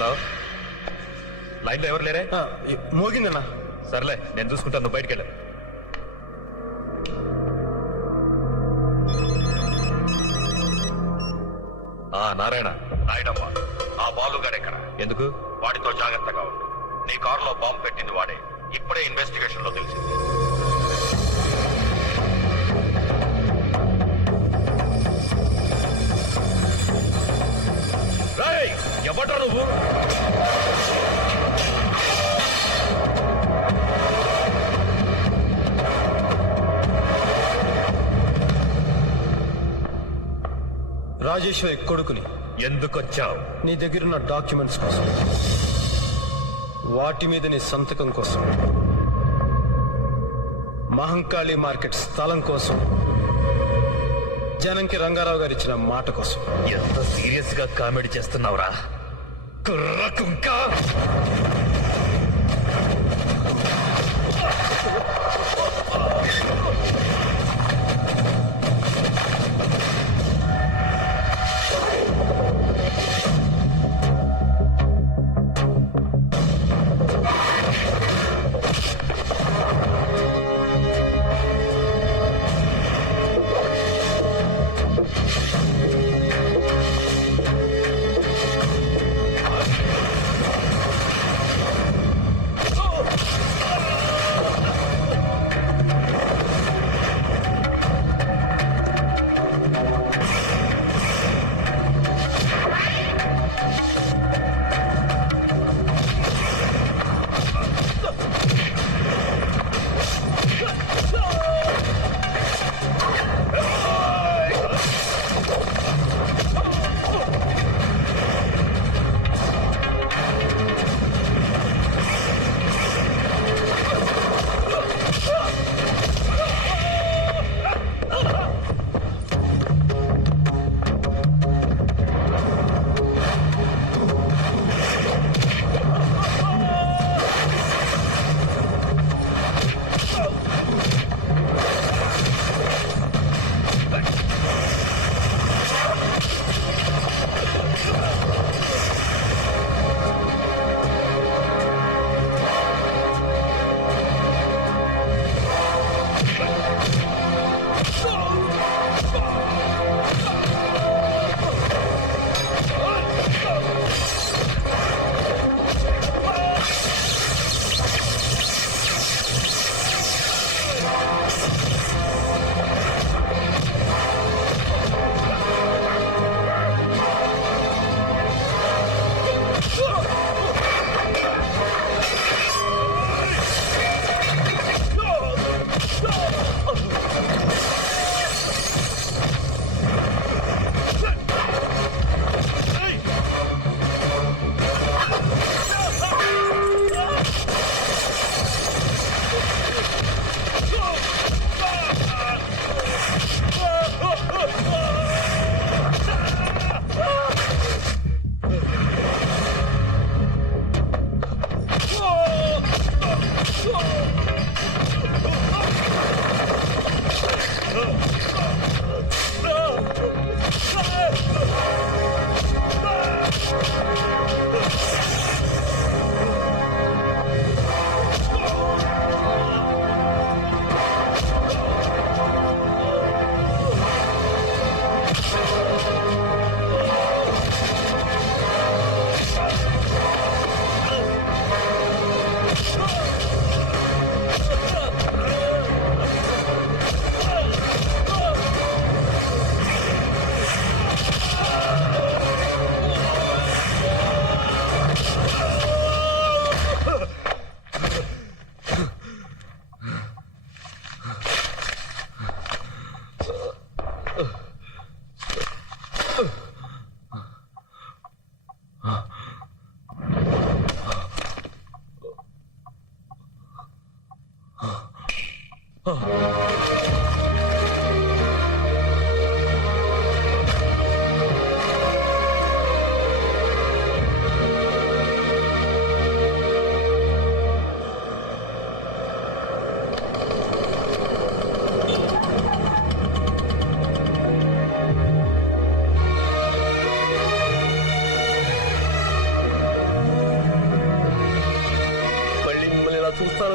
Hello, లైన్లో ఎవరు లేరే? మోగిందన్నా. సర్లే, నేను చూసుకుంటాను, నువ్వు బయటికి వెళ్ళా. నారాయణ, నాయుడమ్మ, ఆ బాలుగాడు ఎక్కడ? ఎందుకు? వాడితో జాగ్రత్తగా ఉండు. నీ కారులో బాంబు పెట్టింది వాడే. ఇప్పుడే ఇన్వెస్టిగేషన్ లో తెలిసింది. ఎవడ్రా నువ్వు? రాజేశ్వరి కొడుకుని. ఎందుకొచ్చావు? నీ దగ్గరున్న డాక్యుమెంట్స్ కోసం, వాటి మీద నీ సంతకం కోసం, మహంకాళి మార్కెట్ స్థలం కోసం, జనంకి రంగారావు గారు ఇచ్చిన మాట కోసం. ఎంత సీరియస్ గా కామెడీ చేస్తున్నావురా కుర్ర కుంక!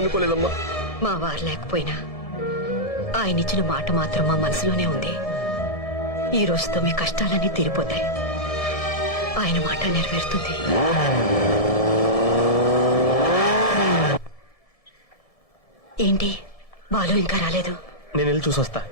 అనుకోలేదమ్మా. మా వారు లేకపోయినా ఆయన ఇచ్చిన మాట మాత్రం మా మనసులోనే ఉంది. ఈ రోజుతో మీ కష్టాలన్నీ తీరిపోతాయి. ఆయన మాట నెరవేరుతుంది. ఏంటి బాలు ఇంకా రాలేదు? నేను వెళ్ళి చూసొస్తా.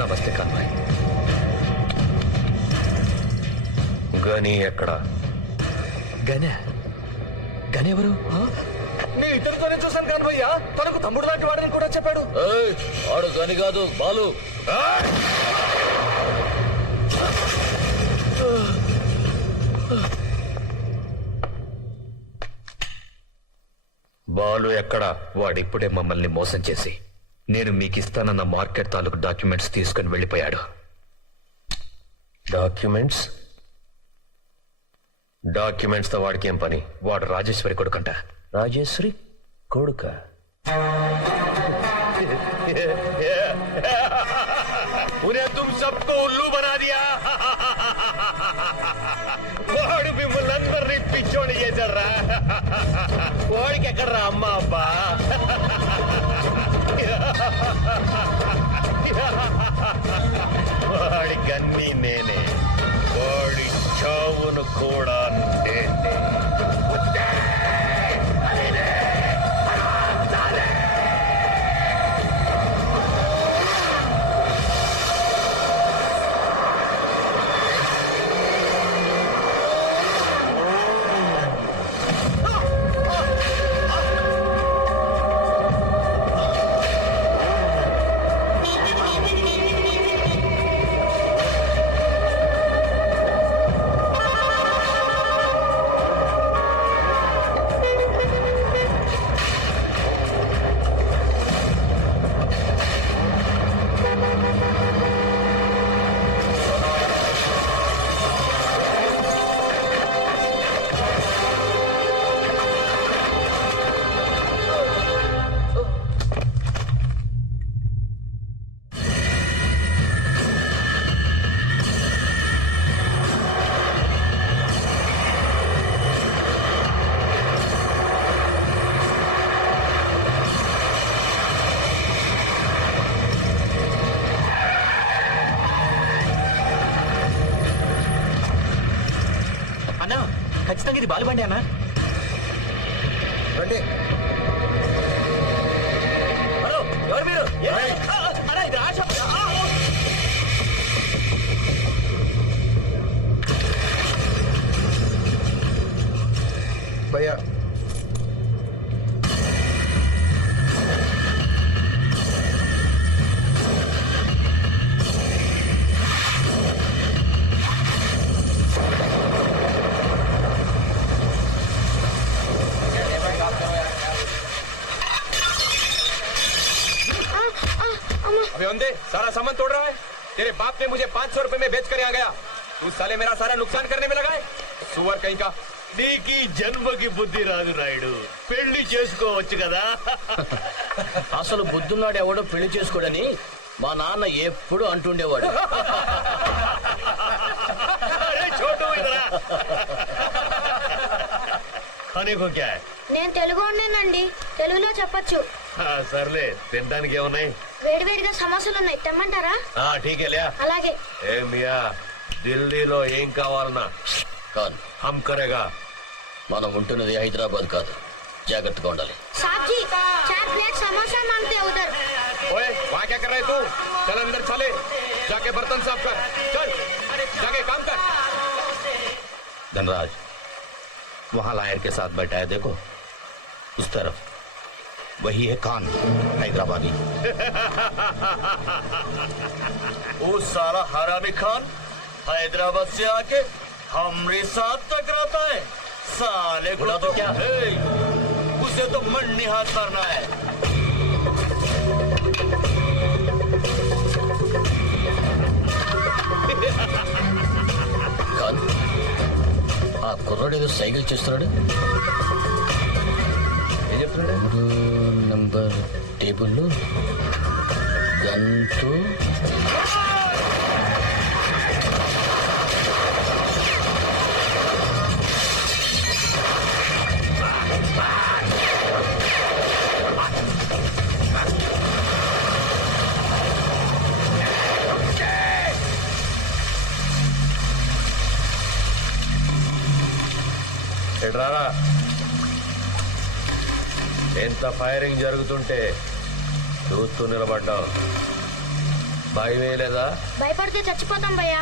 నమస్తే కాన్వాయ్. గని ఎక్కడ? గనే గనే ఎవరు? మీ ఇద్దరితోనే చూసాను కాన్వయ్య. తనకు తమ్ముడు లాంటి వాడని కూడా చెప్పాడు. వాడు గని కాదు, బాలు. బాలు ఎక్కడ? వాడిప్పుడే మమ్మల్ని మోసం చేసి నేను మీకు ఇస్తానన్న మార్కెట్ తాలూకు డాక్యుమెంట్స్ తీసుకుని వెళ్ళిపోయాడు. డాక్యుమెంట్స్ తో వాడికి ఏం పని? వాడు రాజేశ్వరి కొడుకంట. రాజేశ్వరి కొడుక? తుమ్ సబ్కో ఉల్లు బనా దియా. వాడు మిమ్మల్ని అందరినీ పిచ్చోడి చేశారా? వాడికి ఎక్కడరా అమ్మ అబ్బా? వాడి గన్ని నేనే, వాడి చావును కూడా నేనే. ఖచ్చితంగా ఇది బాలుబండి అన్నా. రండి. హలో, ఎవరు మీరు? అన్నా, ఇది ఆశ. భయ్యా, अभिवंदे, सारा सामान तोड़ रहा है। तेरे बाप ने मुझे 500 रुपए में बेच कर यहाँ गया। तू साले मेरा सारा नुकसान करने में लगा है। सुअर कहीं का। నీకీ జన్మకి బుద్ధి రాదు నాయుడు. పెళ్లి చేసుకోవచ్చు కదా. అసలు బుద్ధున్నాడు ఎవడో పెళ్లి చేసుకోడని మా నాన్న ఎప్పుడు అంటుండేవాడు. నేను తెలుగునండి, తెలుగులో చెప్పొచ్చు. సర్లే, తినడానికి ఏమున్నాయి? వేడివేడిగా సమోసాలు ఉన్నాయి, తెమ్మంటారా? ఠీకే లే. అలాగే. ఏ మియా, ఢిల్లీలో ఏం కావాలన్నా ఖాన్ హమ్ కరేగా. మనం ఉంటున్నది హైదరాబాద్ కాదు, జాగ్రత్తగా ఉండాలి. साहब जी 4 प्लेट समोसा मांगते हैं उधर. ओए वहाँ क्या कर रहे तू? चल अंदर चले, जाके बर्तन साफ कर. चल जाके काम कर. धनराज वहां लायर के साथ बैठा है, देखो उस तरफ. वही है खान, हैदराबादी. वो सारा हरामी खान हैदराबाद से आके हमारे साथ टकराता है. साले को तो क्या है, उसे तो मन निहाल करना है. ఖాన్ ఆ కుర్రాడు ఏదో సైకిల్ చేస్తున్నాడు. ఏం చెప్తున్నాడు? 3 నంబర్ టేబుల్ గంటూ ఎడ్రారా ఎంత ఫైరింగ్ జరుగుతుంటే చూస్తూ నిలబడ్డావు, భయం వేయలేదా? భయపడితే చచ్చిపోతాం భయ్యా.